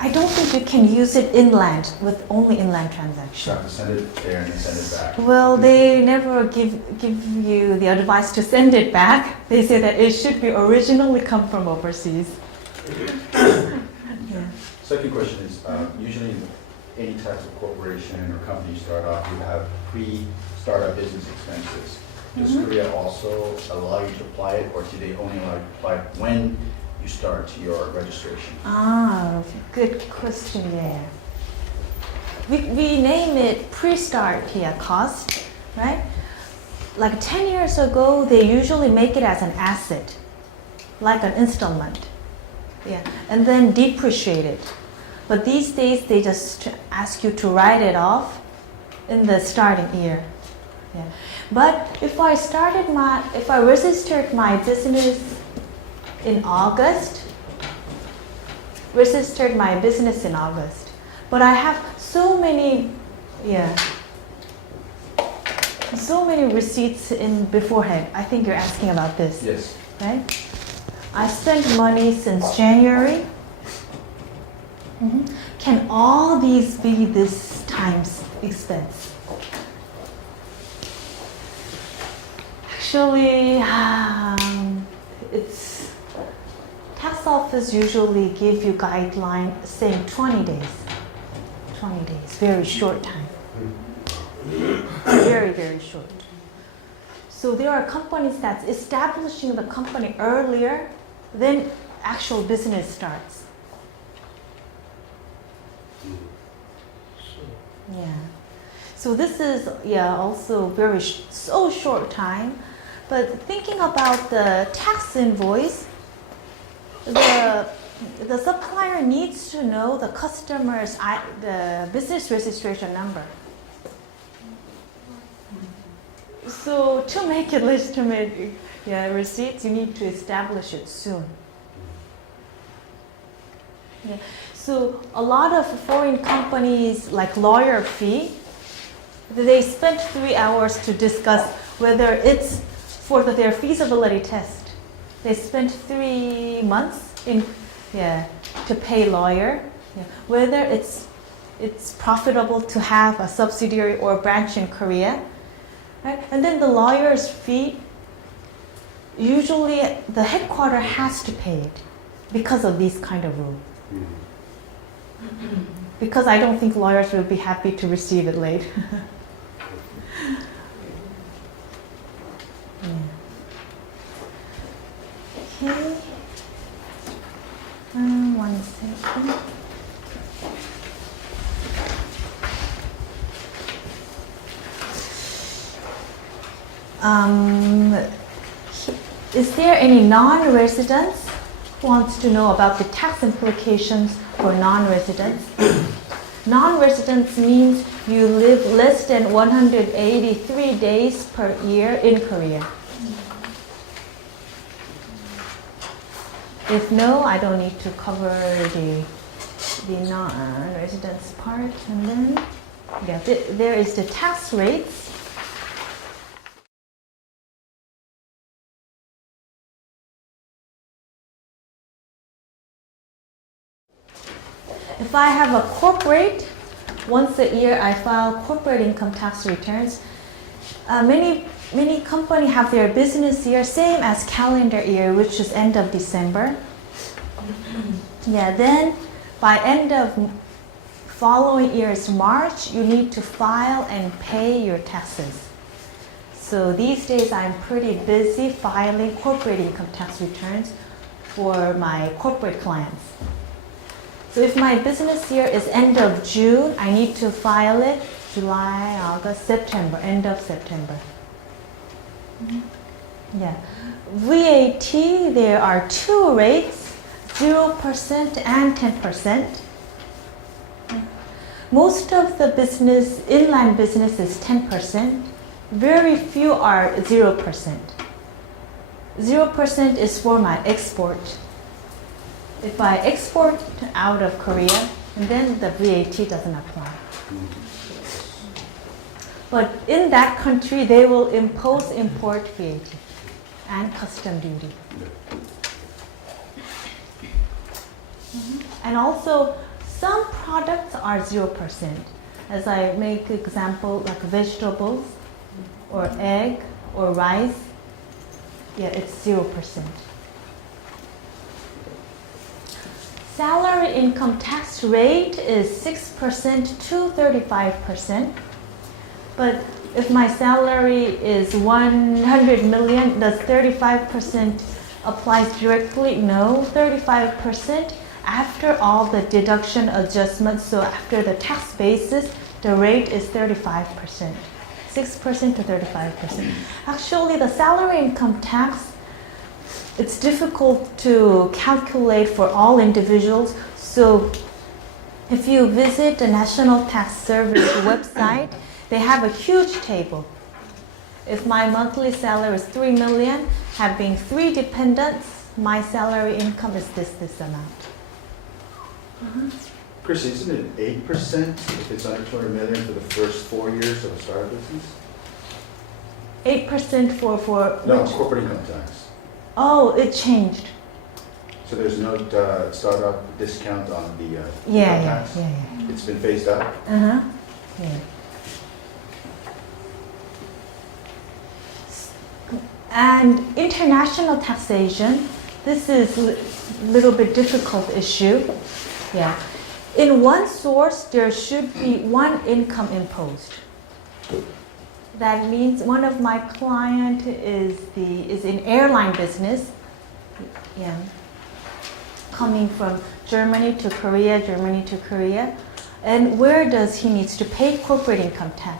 I don't think you can use it inland with only inland You transactions. have to send it there and then send it back. Well, they never give you the advice to send it back. They say that it should be originally come from overseas. Yeah. Second question is, usually any type of corporation or company you start off, you have pre-startup business expenses. Does Korea also allow you to apply it, or do they only allow you to apply it when you start your registration? Ah, good question there. We name it pre-start cost, right? Like 10 years ago, they usually make it as an asset, like an installment. Yeah, and then depreciate it. But these days, they just ask you to write it off in the starting year. Yeah. But if I registered my business in August, but I have so many receipts in beforehand. I think you're asking about this. Yes. Right? I spent money since January. Can all these be this time's expense? Actually, it's tax office usually give you guideline saying 20 days. 20 days, very short time. Very, very short. So there are companies that's establishing the company earlier than actual business starts. Yeah. So this is also very so short time. But thinking about the tax invoice, the supplier needs to know the customer's the business registration number. So to make it legitimate receipts, you need to establish it soon. Yeah. So a lot of foreign companies, like lawyer fee, they spent 3 hours to discuss whether it's for their feasibility test. They spent 3 months to pay lawyer, whether it's profitable to have a subsidiary or a branch in Korea, right? And then the lawyer's fee, usually the headquarter has to pay it because of these kind of rules. Because I don't think lawyers will be happy to receive it late. Okay. 1 second. Is there any non-residents who wants to know about the tax implications for non-residents? Non-residents means you live less than 183 days per year in Korea. If no, I don't need to cover the non-residents part. And then there is the tax rates. If I have a corporate, once a year I file corporate income tax returns. Many companies have their business year same as calendar year, which is end of December. Then by end of following year's March, you need to file and pay your taxes. So these days I'm pretty busy filing corporate income tax returns for my corporate clients. So if my business year is end of June, I need to file it July, August, September, end of September. Yeah. VAT, there are two rates, 0% and 10%. Most of the business, inland business is 10%. Very few are 0%. 0% is for my export. If I export out of Korea, then the VAT doesn't apply. But in that country, they will impose import VAT and custom duty. And also, some products are 0%. As I make example, like vegetables, or egg, or rice, yeah, it's 0%. Salary income tax rate is 6% to 35%. But if my salary is 100 million, does 35% apply directly? No, 35% after all the deduction adjustments. So after the tax basis, the rate is 35%. 6% to 35%. Actually, the salary income tax, it's difficult to calculate for all individuals. So if you visit the National Tax Service website, they have a huge table. If my monthly salary is 3 million, having 3 dependents, my salary income is this amount. Chris, isn't it 8% if it's under 200 million for the first 4 years of a startup business? 8% for No, which- corporate income tax. Oh, it changed. So there's no startup discount on the income Yeah. tax? It's been phased out? Uh-huh. Yeah. And international taxation, this is a little bit difficult issue. Yeah. In one source, there should be one income imposed. That means one of my client is in airline business. Yeah. Coming from Germany to Korea, Germany to Korea. And where does he needs to pay corporate income tax?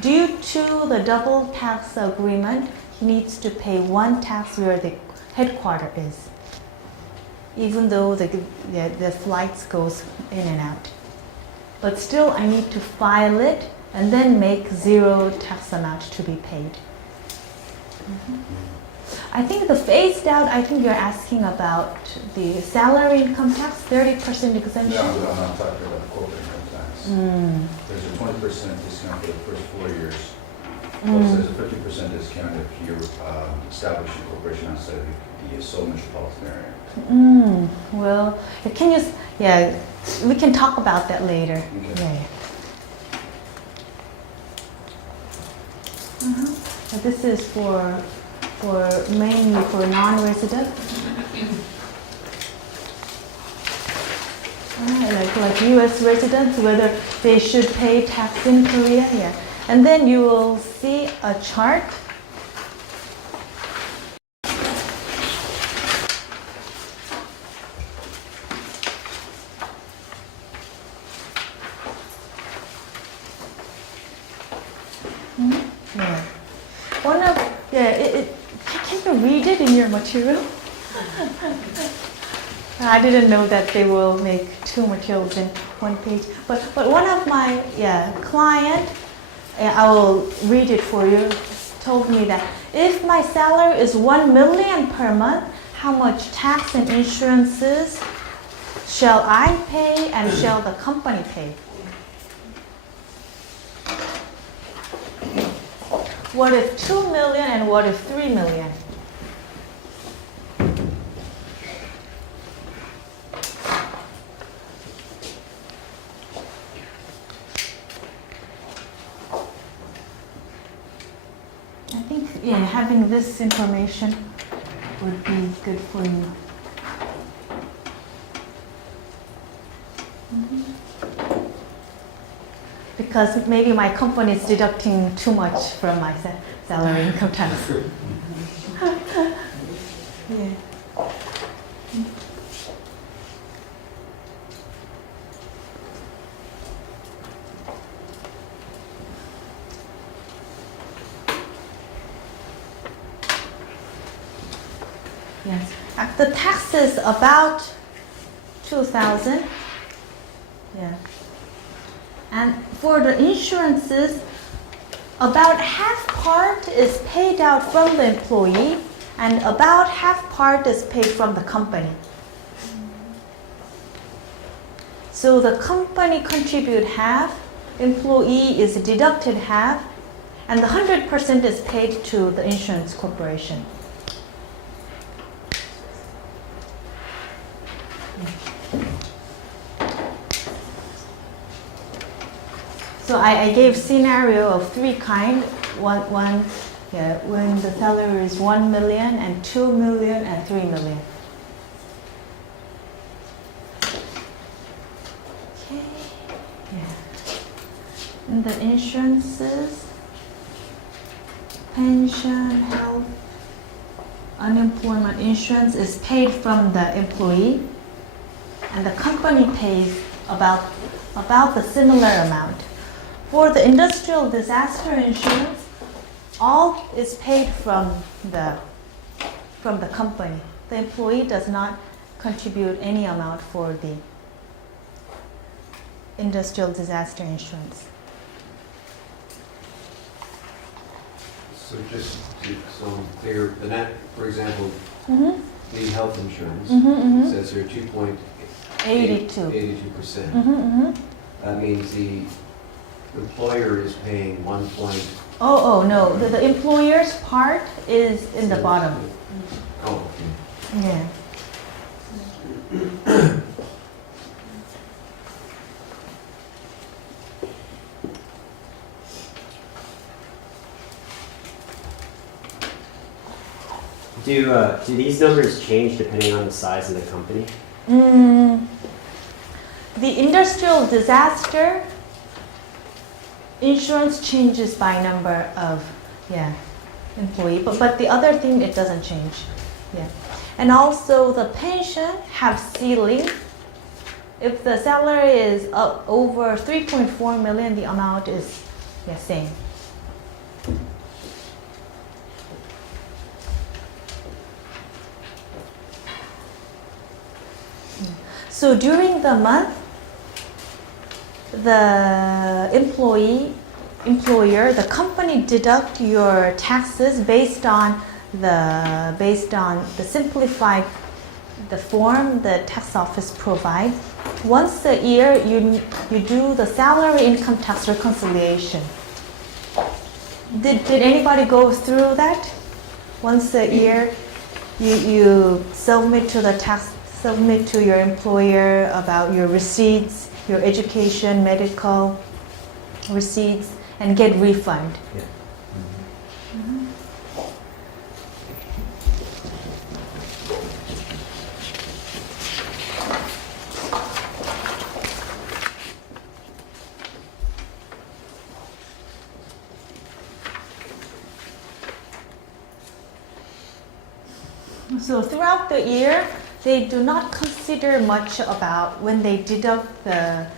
Due to the double tax agreement, he needs to pay one tax where the headquarters is, even though the flights goes in and out. But still, I need to file it and then make 0 tax amount to be paid. I think the phased out, I think you're asking about the salary income tax, 30% exemption. No, I'm not talking about corporate income tax. There's a 20% discount for the first 4 years. Plus, there's a 50% discount if you're establishing a corporation outside of the Seoul metropolitan area. Well, can you, yeah, we can talk about that later. Okay. Yeah. So this is for mainly for non-resident. Like U.S. residents, whether they should pay tax in Korea, yeah. And then you will see a chart. Yeah. Can you read it in your material? I didn't know that they will make 2 materials in 1 page. But one of my client, I will read it for you, told me that if my salary is 1 million per month, how much tax and insurances shall I pay and shall the company pay? What if 2 million and what if 3 million? I think having this information would be good for you. because maybe my company is deducting too much from my salary income tax. Yeah. Yes. The tax is about 2,000. Yeah. And for the insurances, about half part is paid out from the employee and about half part is paid from the company. So the company contribute half, employee is deducted half, and the 100% is paid to the insurance corporation. So I gave scenario of three kind. One, yeah, when the salary is 1 million and 2 million and 3 million. Okay, yeah. And the insurances, pension, health, unemployment insurance is paid from the employee, and the company pays about the similar amount. For the industrial disaster insurance, all is paid from the company. The employee does not contribute any amount for the industrial disaster insurance. So just so I'm clear, the net, for example, Mm-hmm. the health insurance Mm-hmm. says here 2.82%. 82. Mm-hmm. That means the employer is paying 1 point. Oh no, the employer's part is in the bottom. Oh, okay. Yeah. Do these numbers change depending on the size of the company? The industrial disaster insurance changes by number of employee, but the other thing, it doesn't change. Yeah. And also the pension have ceiling. If the salary is over 3.4 million, the amount is same. So during the month, the employer, the company deduct your taxes based on the simplified the form the tax office provides. Once a year, you do the salary income tax reconciliation. Did anybody go through that? Once a year, you submit to your employer about your receipts, your education, medical receipts, and get refund. Yeah. So throughout the year, they do not consider much about when they deduct the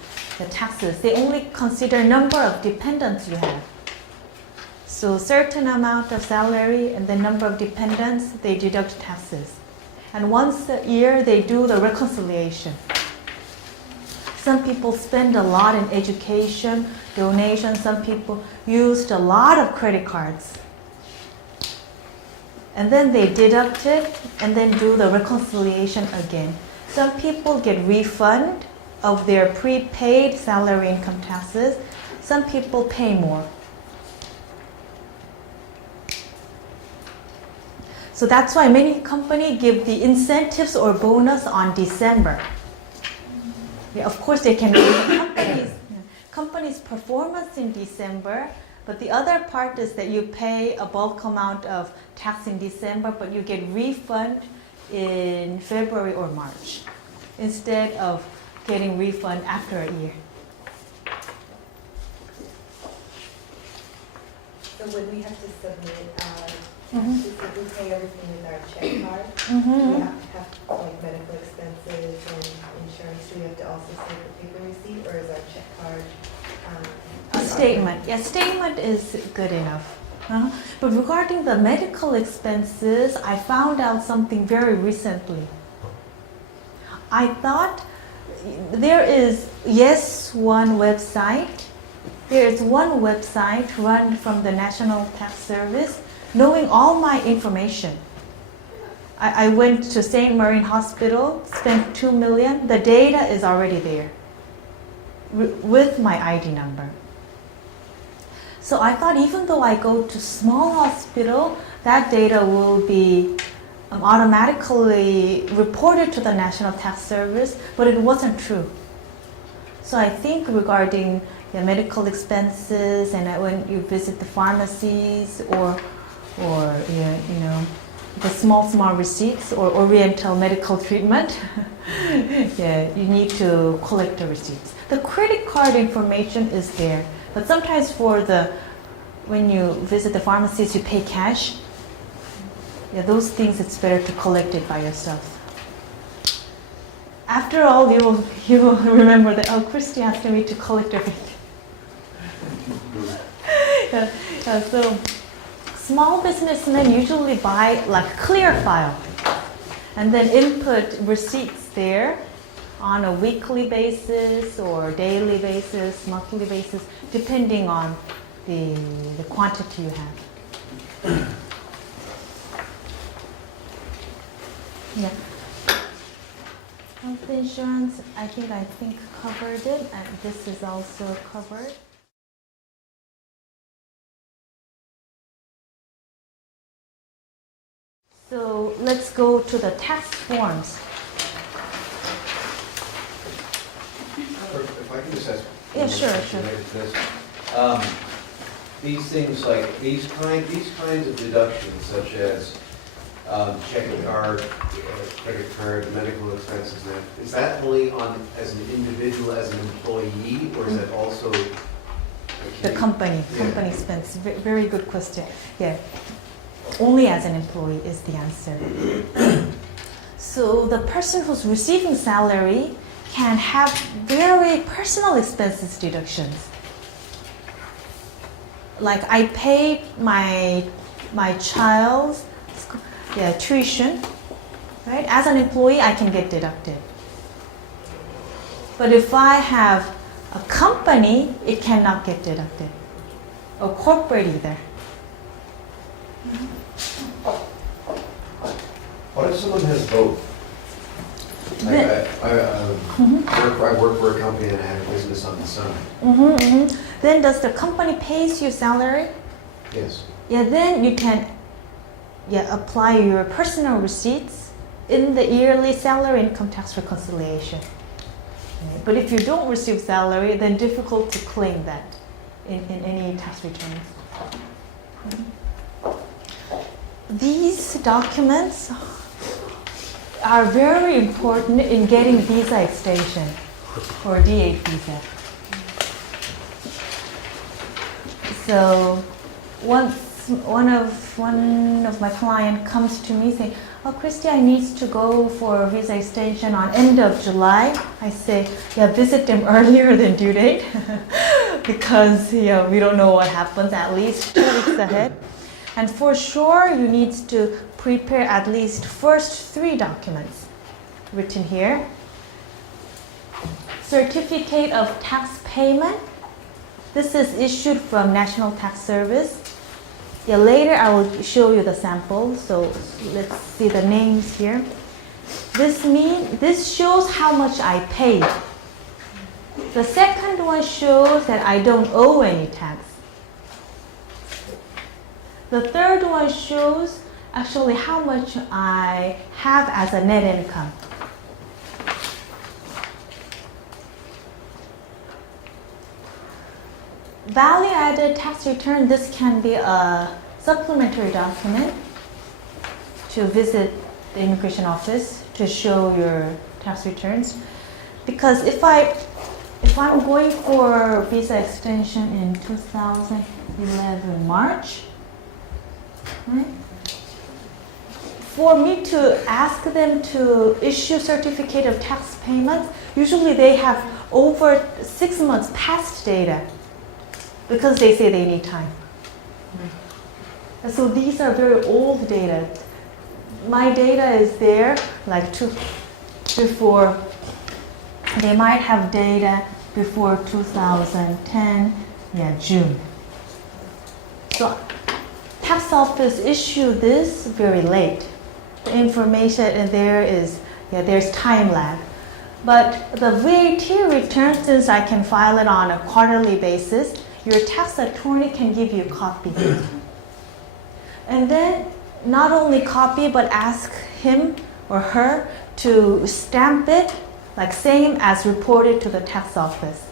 taxes. They only consider number of dependents you have. So certain amount of salary and the number of dependents, they deduct taxes. And once a year, they do the reconciliation. Some people spend a lot in education, donation. Some people used a lot of credit cards. And then they deduct it and then do the reconciliation again. Some people get refund of their prepaid salary income taxes. Some people pay more. So that's why many companies give the incentives or bonus on December. Yeah, of course, they can raise companies' performance in December. But the other part is that you pay a bulk amount of tax in December, but you get refund in February or March instead of getting refund after a year. when we have to submit, Mhm. if we pay everything with our check card, do Mhm. we have like medical expenses and insurance, do we have to also send the paper receipt, or is our check card? A statement, yeah, statement is good enough. But regarding the medical expenses, I found out something very recently. I thought there is, yes, one website. There is one website run from the National Tax Service, knowing all my information. I went to St. Marine Hospital, spent $2 million. The data is already there with my ID number. So I thought even though I go to small hospital, that data will be automatically reported to the National Tax Service, but it wasn't true. So I think regarding the medical expenses and when you visit the pharmacies or you know the small receipts or Oriental medical treatment, yeah, you need to collect the receipts. The credit card information is there, but sometimes when you visit the pharmacies, you pay cash. Yeah, those things it's better to collect it by yourself. After all, you will remember that, oh, Christy asked me to collect everything. So small businessmen usually buy like clear file and then input receipts there on a weekly basis or daily basis, monthly basis, depending on the quantity you have. Yeah. Health insurance, I think covered it, and this is also covered. So let's go to the tax forms. If I can just ask. Yeah, sure. related to this. These things like, these kinds of deductions such as checking card, credit card, medical expenses, is that only on as an individual, as an employee, or is that also? The company expense. Very good question. Yeah, only as an employee is the answer. So the person who's receiving salary can have very personal expenses deductions. Like I pay my child's tuition, right? As an employee, I can get deducted. But if I have a company, it cannot get deducted. Or corporate either. What if someone has both? I work for a company and I have a business on the side. Then does the company pays you salary? Yes. Yeah, then you can apply your personal receipts in the yearly salary income tax reconciliation. Right? But if you don't receive salary, then difficult to claim that in any tax returns. These documents are very important in getting visa extension or D8 visa. So once one of my client comes to me saying, "Oh, Christy, I need to go for a visa extension on end of July." I say, "Yeah, visit them earlier than due date," because we don't know what happens at least 2 weeks ahead. And for sure, you need to prepare at least first 3 documents written here. Certificate of tax payment. This is issued from National Tax Service. Yeah, later I will show you the sample. So let's see the names here. This shows how much I paid. The second one shows that I don't owe any tax. The third one shows actually how much I have as a net income. Value-added tax return, this can be a supplementary document to visit the immigration office to show your tax returns. Because if I'm going for visa extension in 2000, 11 March. Right? For me to ask them to issue certificate of tax payments, usually they have over 6 months past data because they say they need time. And so these are very old data. My data is there like before, they might have data before 2010, June. So tax office issued this very late. The information in there is, there's time lag. But the VAT return, since I can file it on a quarterly basis, your tax attorney can give you a copy. And then not only copy, but ask him or her to stamp it, like same as reported to the tax office.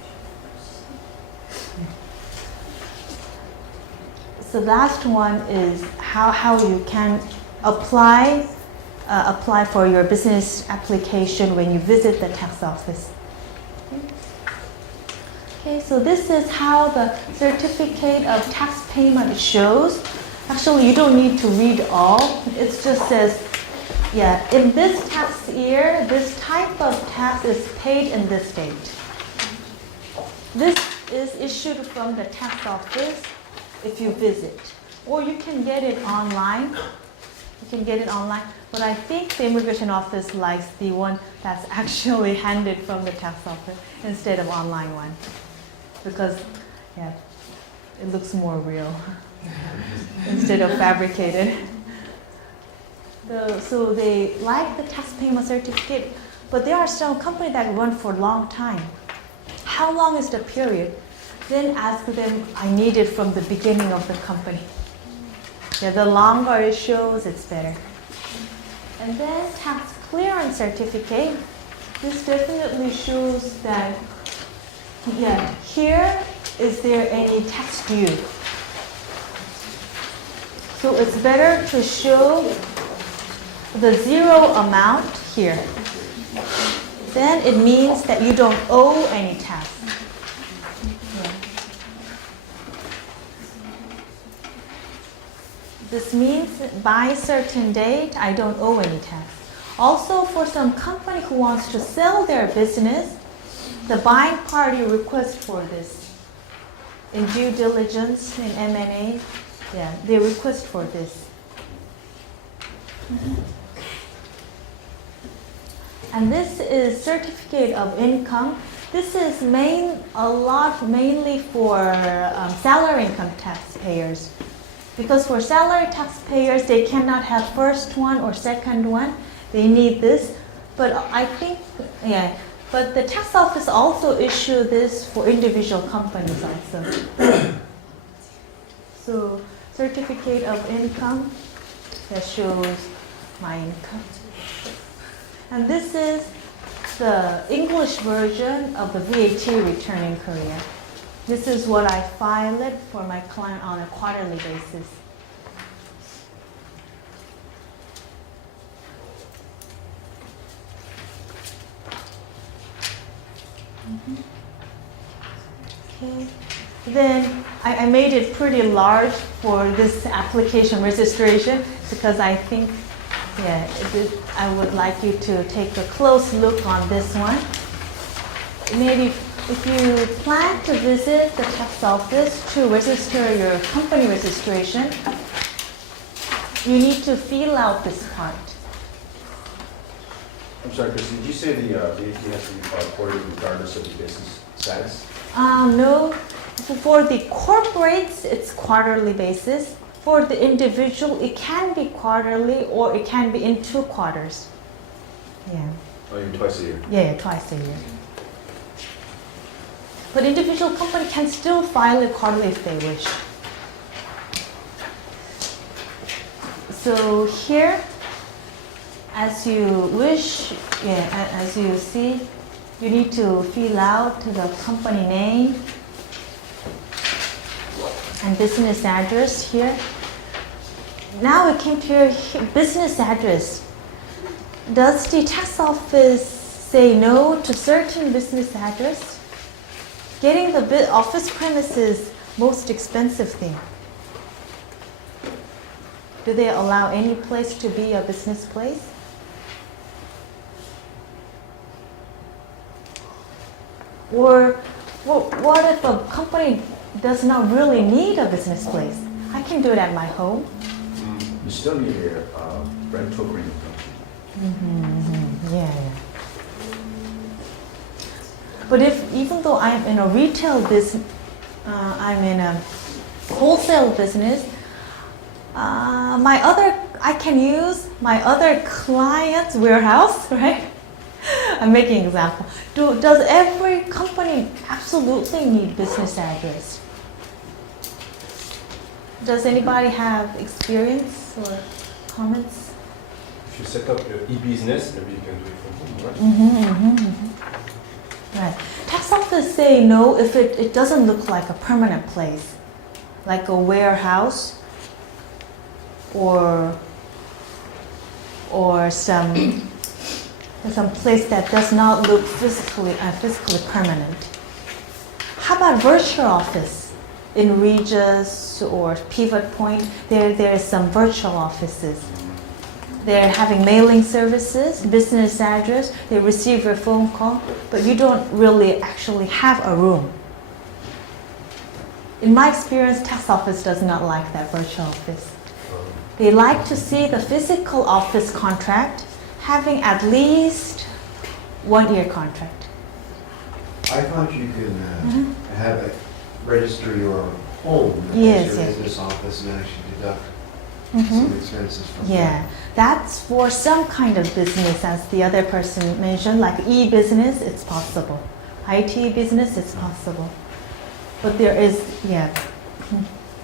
So last one is how you can apply for your business application when you visit the tax office. Okay, so this is how the certificate of tax payment shows. Actually, you don't need to read all. It just says, in this tax year, this type of tax is paid in this date. This is issued from the tax office if you visit. Or you can get it online. But I think the immigration office likes the one that's actually handed from the tax office instead of online one. Because, it looks more real instead of fabricated. So they like the tax payment certificate, but there are some companies that run for a long time. How long is the period? Then ask them, I need it from the beginning of the company. The longer it shows, it's better. And then tax clearance certificate. This definitely shows that, here is there any tax due. So it's better to show the zero amount here. Then it means that you don't owe any tax. This means by a certain date, I don't owe any tax. Also, for some company who wants to sell their business, the buying party requests for this. In due diligence, in M&A, they request for this. And this is certificate of income. This is mainly for salary income taxpayers. Because for salary taxpayers, they cannot have first one or second one. They need this. But I think, but the tax office also issue this for individual companies also. So certificate of income that shows my income. And this is the English version of the VAT return in Korea. This is what I file it for my client on a quarterly basis. Okay. Then I made it pretty large for this application registration because I think, I would like you to take a close look on this one. Maybe if you plan to visit the tax office to register your company registration, you need to fill out this part. I'm sorry, Chris, did you say the VAT has to be filed quarterly regardless of the business status? No. For the corporates, it's quarterly basis. For the individual, it can be quarterly or it can be in 2 quarters. Oh, even twice a year? Yeah, twice a year. But individual company can still file it quarterly if they wish. So here, as you wish, as you see, you need to fill out the company name and business address here. Now we came to your business address. Does the tax office say no to certain business address? Getting the office premises most expensive thing? Do they allow any place to be a business place? Or what if a company does not really need a business place? I can do it at my home. You still need a rental agreement, don't you? Yeah. But even though I'm in a retail business, I'm in a wholesale business, I can use my other client's warehouse, right? I'm making an example. Does every company absolutely need business address? Does anybody have experience or comments? If you set up your e-business, maybe you can do it from home, right? Right. Tax office say no if it doesn't look like a permanent place, like a warehouse or some place that does not look physically permanent. How about virtual office? In Regis or Pivot Point, there is some virtual offices. They're having mailing services, business address, they receive your phone call, but you don't really actually have a room. In my experience, tax office does not like that virtual office. They like to see the physical office contract having at least 1 year contract. I thought you can have it, register your home Yes, as your yes. business office and actually deduct Mhm. some expenses from Yeah, that. that's for some kind of business, as the other person mentioned, like e-business, it's possible. IT business, it's possible. But there is,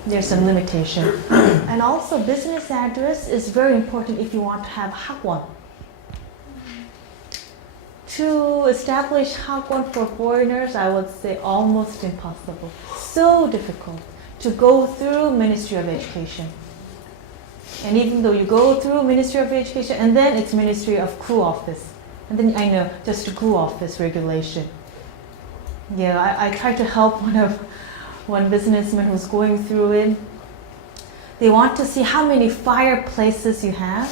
there's some limitation. And also, business address is very important if you want to have hagwon. To establish hagwon for foreigners, I would say almost impossible. So difficult to go through Ministry of Education. And even though you go through Ministry of Education, and then it's Ministry of Crew Office. And then I know, just the Crew Office regulation. Yeah, I tried to help one businessman who's going through it. They want to see how many fireplaces you have,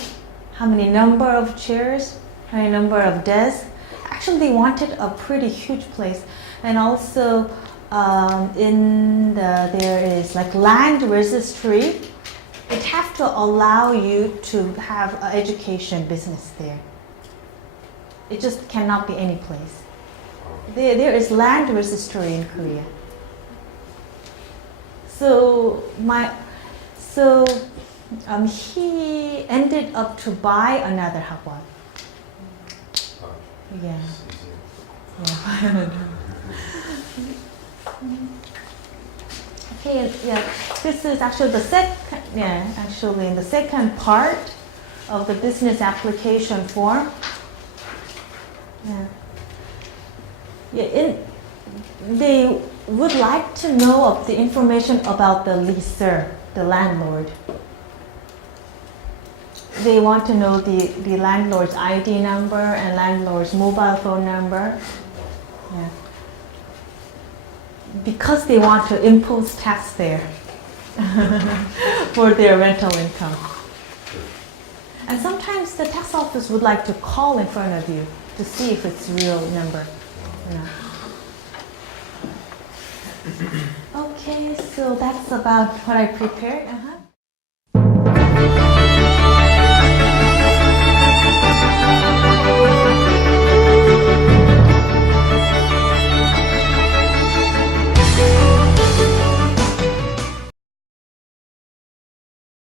how many number of chairs, how many number of desks. Actually, they wanted a pretty huge place. And also, there is like land registry. It have to allow you to have an education business there. It just cannot be any place. There is land registry in Korea. He ended up to buy another hagwon. Yeah. Okay, yeah. This is actually the second part of the business application form. They would like to know of the information about the leaser, the landlord. They want to know the landlord's ID number and landlord's mobile phone number. Yeah. Because they want to impose tax there for their rental income. And sometimes the tax office would like to call in front of you to see if it's real number. Okay, so that's about what I prepared.